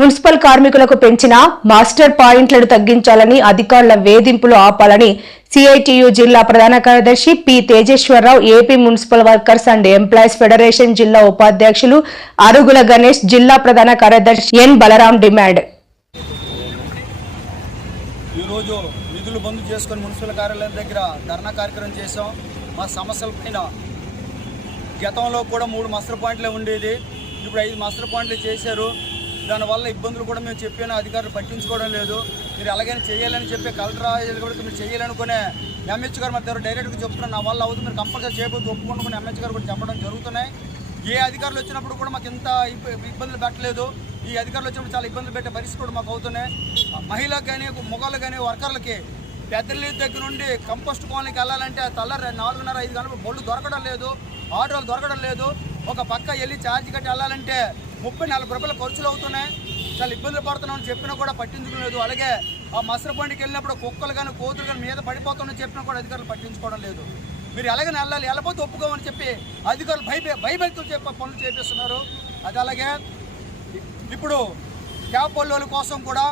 Municipal కార్మికులకు పెంచిన master పాయింట్లను తగ్గించాలని అధికారుల వేధింపులు ఆపాలని సిఐటియు జిల్లా ప్రధాన కార్యదర్శి P Tejeswara Rao, AP municipal workers and employees federation జిల్లా ఉపాధ్యక్షులు అరుగుల గణేష్, జిల్లా ప్రధాన కార్యదర్శి ఎన్ బలరాం డిమాండ్. ఈరోజు నిధులు బంద్ చేసుకొని మున్సిపల్ కార్యాలయం దగ్గర ధర్నా కార్యక్రమం చేశాం. మా సమస్యల పైన గతంలో కూడా 3 మాస్టర్ పాయింట్లే ఉండేది, ఇప్పుడు 5 మాస్టర్ పాయింట్లు చేశారు. దానివల్ల ఇబ్బందులు కూడా మేము చెప్పిన అధికారులు పట్టించుకోవడం లేదు. మీరు ఎలాగైనా చేయాలని చెప్పి కలెక్టర్ కూడా మీరు చేయాలనుకునే ఎంహెచ్ గారు మరి డైరెక్ట్గా చెప్తున్నారు, నా వల్ల అవుతుంది, మీరు కంపల్సరీ చేయబోతు ఒప్పుకుంటుకుని ఎంహెచ్ గారు కూడా చెప్పడం జరుగుతున్నాయి. ఏ అధికారులు వచ్చినప్పుడు కూడా మాకు ఇంత ఇబ్బందులు పెట్టలేదు. ఈ అధికారులు వచ్చినప్పుడు చాలా ఇబ్బందులు పెట్టే పరిస్థితి కూడా మాకు అవుతున్నాయి. మహిళలకు కానీ మగవాళ్ళకి కానీ వర్కర్లకి పెద్దల దగ్గర నుండి కంపోస్ట్ కాలనీకి వెళ్ళాలంటే తెల్లారి 4:30-5 గంటలు బళ్ళు దొరకడం లేదు, ఆటోలు దొరకడం లేదు. ఒక పక్క వెళ్ళి ఛార్జ్ కట్టి వెళ్ళాలంటే 30-40 రూపాయల ఖర్చులు అవుతున్నాయి. చాలా ఇబ్బందులు పడుతున్నామని చెప్పినా కూడా పట్టించుకోలేదు. అలాగే ఆ మసర బండికి వెళ్ళినప్పుడు కుక్కలు కానీ కోతులు కానీ మీద పడిపోతామని చెప్పినా కూడా అధికారులు పట్టించుకోవడం లేదు. మీరు ఎలాగైనా వెళ్ళాలి, వెళ్ళకపోతే ఒప్పుకోమని చెప్పి అధికారులు భయభక్తులు చెప్పి పనులు చేపిస్తున్నారు. అది అలాగే ఇప్పుడు క్యాబ్ పల్లెల కోసం కూడా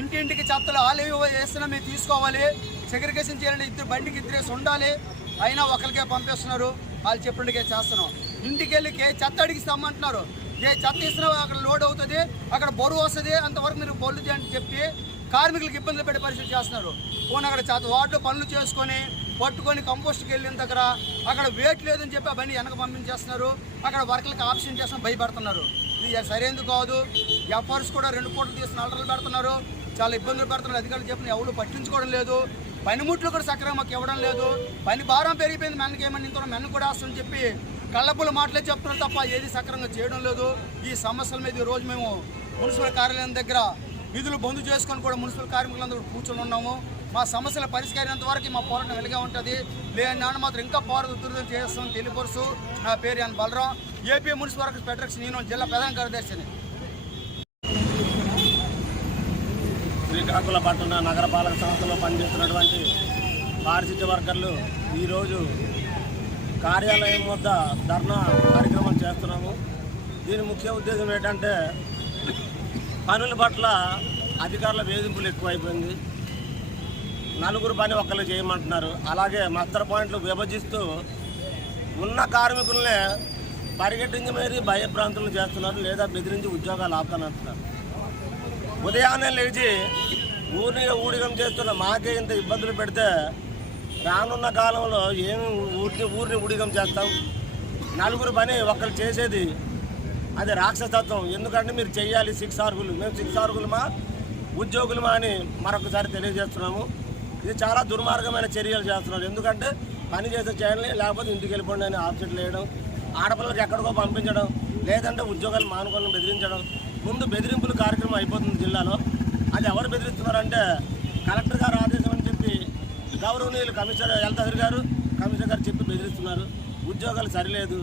ఇంటింటికి చెత్తలు ఆలేవి వేస్తున్నా మీరు తీసుకోవాలి, సెగ్రిగేషన్ చేయాలంటే 2 బండికి 2 ఉండాలి, అయినా ఒకరికే పంపిస్తున్నారు. వాళ్ళు చెప్పినట్టుగా చేస్తున్నాం. ఇంటికి వెళ్ళి చెత్త అడిగిస్తామంటున్నారు. ఏ చెత్త ఇస్తున్నా అక్కడ లోడ్ అవుతుంది, అక్కడ బరువు వస్తుంది, అంతవరకు మీరు బొల్లు చేయండి చెప్పి కార్మికులకు ఇబ్బందులు పెట్టే పరిస్థితి చేస్తున్నారు. పోనీ అక్కడ వార్డులో పనులు చేసుకొని పట్టుకొని కంపోస్ట్కి వెళ్ళిన దగ్గర అక్కడ వెయిట్ లేదని చెప్పి ఆ బండి వెనక పంపించేస్తున్నారు. అక్కడ వర్కర్లకు ఆప్షన్ చేస్తున్నా భయపడుతున్నారు. ఇది సరైనది కాదు. ఎఫర్స్ కూడా 2 పూటలు తీసిన అలర్లు పెడుతున్నారు, చాలా ఇబ్బందులు పెడుతున్నారు. అధికారులు చెప్పిన ఎవరు పట్టించుకోవడం లేదు. పనిముట్లు కూడా సక్రమంగా మాకు ఇవ్వడం లేదు. పని భారం పెరిగిపోయింది, మెన్నకి ఏమని ఇంత మెన్న కూడా వస్తుందని చెప్పి కళ్ళబుల మాటలే చెప్తున్నారు తప్ప ఏది సక్రమంగా చేయడం లేదు. ఈ సమస్యల మీద ఈరోజు మేము మున్సిపల్ కార్యాలయం దగ్గర విధులు బంద్ చేసుకొని కూడా మున్సిపల్ కార్మికులందరూ కూర్చొని ఉన్నాము. మా సమస్యల పరిష్కరించేంత వరకు మా పోరాటం వెలుగా ఉంటుంది. లేని నాన్న మాత్రం ఇంకా పోరాటం చేస్తామని తెలియపరుస్తూ, నా పేరు N Balaram, AP municipal workers federation union జిల్లా ప్రధాన కార్యదర్శిని. శ్రీకాకుళపట్నం నగరపాలక సంస్థలో పనిచేస్తున్నటువంటి పారిశుద్ధ్య వర్కర్లు ఈరోజు కార్యాలయం వద్ద ధర్నా కార్యక్రమం చేస్తున్నాము. దీని ముఖ్య ఉద్దేశం ఏంటంటే పనుల పట్ల అధికారుల వేధింపులు ఎక్కువైపోయింది. 4 పని ఒక్కళ్ళు చేయమంటున్నారు. అలాగే మాస్టర్ పాయింట్లు విభజిస్తూ ఉన్న కార్మికులనే పరిగెట్టించి మేరీ భయభ్రాంతులు చేస్తున్నారు, లేదా బెదిరించి ఉద్యోగాలు ఆపుతానంటున్నారు. ఉదయాన్నే లేచి ఊడిగం చేస్తున్న మాకే ఇంత ఇబ్బందులు పెడితే రానున్న కాలంలో ఏమి ఊరిని ఊడిగం చేస్తాం? 4 పని ఒక్కరు చేసేది అది రాక్షసత్వం. ఎందుకంటే మీరు చెయ్యాలి 6 అర్హులు, మేము 6 అర్హులమా ఉద్యోగులమా అని మరొకసారి తెలియజేస్తున్నాము. ఇది చాలా దుర్మార్గమైన చర్యలు చేస్తున్నారు. ఎందుకంటే పని చేసే చేయాలి, లేకపోతే ఇంటికి వెళ్ళిపోండి అని ఆబ్జెక్ట్లు వేయడం, ఆడపిల్లలకు ఎక్కడికో పంపించడం, లేదంటే ఉద్యోగాలు మానుకొని బెదిరించడం. ముందు బెదిరింపుల కార్యక్రమం అయిపోతుంది జిల్లాలో. అది ఎవరు బెదిరిస్తున్నారంటే కలెక్టర్ గారు ఆదేశం అని చెప్పి గౌరవనీయులు కమిషనర్ గారు చెప్పి బెదిరిస్తున్నారు. ఉద్యోగాలు సరిలేదు,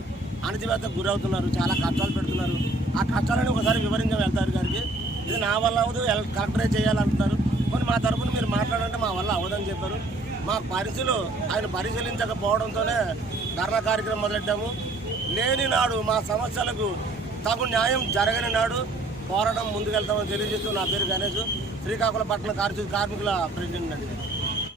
అణచివేతకు గురవుతున్నారు, చాలా కష్టాలు పెడుతున్నారు. ఆ కష్టాలని ఒకసారి వివరించాం ఎల్తారు గారికి. ఇది నా వల్ల అవ్వదు, కలెక్టరే చేయాలంటున్నారు. మరి మా తరఫున మీరు మాట్లాడంటే మా వల్ల అవ్వదని చెప్పారు. మా ఆయన పరిశీలించకపోవడంతోనే ధర్నా కార్యక్రమం మొదలెట్టాము. లేని నాడు మా సమస్యలకు తగు న్యాయం జరగని నాడు పోరాటం ముందుకెళ్తామని తెలియజేస్తూ, నా పేరు గణేష్, శ్రీకాకుళపట్నం కార్మికుల ప్రెసిడెంట్ అండి.